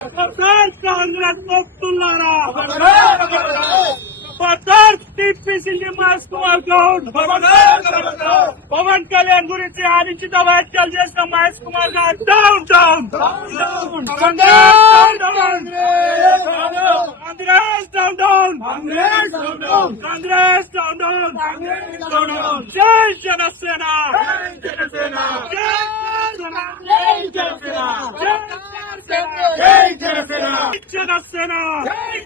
కాంగ్రెస్ భక్తులారా, టీపీసీసీ మహేష్ కుమార్ గౌడ్, పవన్ కళ్యాణ్ గురించి అనిశ్చిత వ్యాఖ్యలు చేసిన Mahesh Kumar Goud down down Congress down down Congress down down జై జనసేన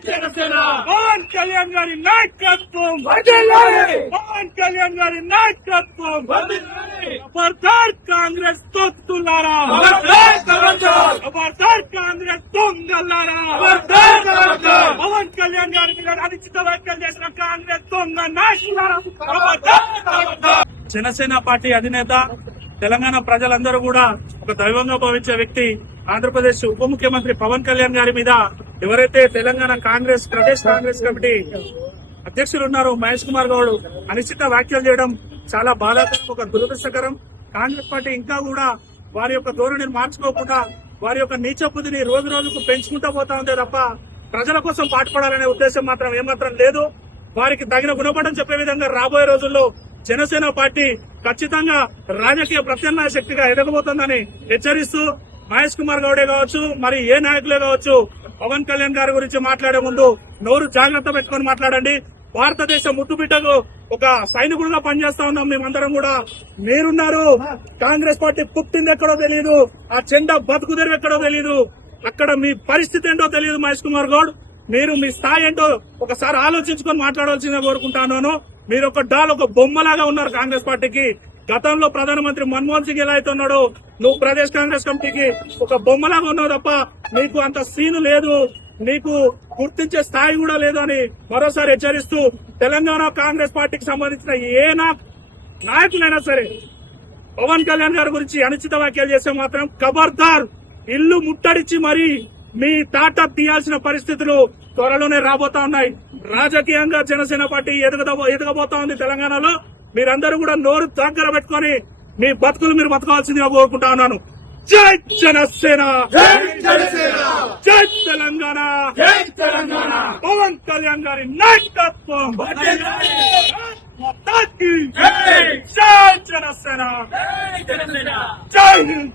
జనసేన పవన్ కళ్యాణ్ గారి నాయకత్వం, పవన్ కళ్యాణ్ గారి నాయకత్వం, ఖబర్దార్ కాంగ్రెస్ తొత్తులారా, ఖబర్దార్ కాంగ్రెస్ దొంగలారా, పవన్ కళ్యాణ్ గారి మీద అనిశ్చిత వ్యాఖ్యలు చేసిన కాంగ్రెస్ దొంగ నాయకులారా. జనసేన పార్టీ అధినేత, తెలంగాణ ప్రజలందరూ కూడా ఒక దైవంగా భావించే వ్యక్తి, ఆంధ్రప్రదేశ్ ఉప ముఖ్యమంత్రి పవన్ కళ్యాణ్ గారి మీద ఎవరైతే తెలంగాణ కాంగ్రెస్ ప్రదేశ్ కాంగ్రెస్ కమిటీ అధ్యక్షులు ఉన్నారో మహేష్ కుమార్ గౌడ్ అనిశ్చిత వ్యాఖ్యలు చేయడం చాలా బాధాకరం, ఒక దురదృష్టకరం. కాంగ్రెస్ పార్టీ ఇంకా కూడా వారి యొక్క ధోరణిని మార్చుకోకుండా వారి యొక్క నీచ బుద్ధిని రోజు రోజుకు పెంచుకుంటూ పోతా ఉందే తప్ప ప్రజల కోసం పాటుపడాలనే ఉద్దేశం మాత్రం ఏమాత్రం లేదు. వారికి తగిన గుణపాఠం చెప్పే విధంగా రాబోయే రోజుల్లో జనసేన పార్టీ ఖచ్చితంగా రాజకీయ ప్రత్యామ్నాయ శక్తిగా ఎదగబోతోందని హెచ్చరిస్తూ, మహేష్ కుమార్ గౌడే కావచ్చు, మరి ఏ నాయకులే కావచ్చు, పవన్ కళ్యాణ్ గారి గురించి మాట్లాడే ముందు నోరు జాగ్రత్త పెట్టుకుని మాట్లాడండి. భారతదేశ ముద్దుబిడ్డకు ఒక సైనికుడుగా పనిచేస్తా ఉన్నాం మేమందరం కూడా. మీరున్నారు, కాంగ్రెస్ పార్టీ పుట్టింది ఎక్కడో తెలియదు, ఆ చెండా బతుకుదెరువు ఎక్కడో తెలియదు, అక్కడ మీ పరిస్థితి ఏంటో తెలియదు. మహేష్ కుమార్ గౌడ్, మీరు మీ స్థాయి ఏంటో ఒకసారి ఆలోచించుకొని మాట్లాడాల్సిందిగా కోరుకుంటాను. మీరు ఒక బొమ్మలాగా ఉన్నారు కాంగ్రెస్ పార్టీకి. గతంలో ప్రధానమంత్రి మన్మోహన్ సింగ్ ఎలా అయితే ఉన్నాడో, నువ్వు ప్రదేశ్ కాంగ్రెస్ కమిటీకి ఒక బొమ్మలాగా ఉన్నావు తప్ప నీకు అంత సీను లేదు, నీకు గుర్తించే స్థాయి కూడా లేదు అని మరోసారి హెచ్చరిస్తూ, తెలంగాణ కాంగ్రెస్ పార్టీకి సంబంధించిన ఏ నాయకులైనా సరే పవన్ కళ్యాణ్ గారి గురించి అనుచిత వ్యాఖ్యలు చేస్తే మాత్రం ఖబర్దార్, ఇల్లు ముట్టడిచ్చి మరీ మీ తాట తీయాల్సిన పరిస్థితులు త్వరలోనే రాబోతా ఉన్నాయి. రాజకీయంగా జనసేన పార్టీ ఎదగబోతా ఉంది తెలంగాణలో. మీరందరూ కూడా నోరు దగ్గర పెట్టుకుని మీ బతుకులు మీరు బతకాల్సిందిగా కోరుకుంటా ఉన్నాను. జై జనసేన, జై తెలంగాణ, పవన్ కళ్యాణ్ గారి నాయకత్వం, జై జనసేన, జై హింద్.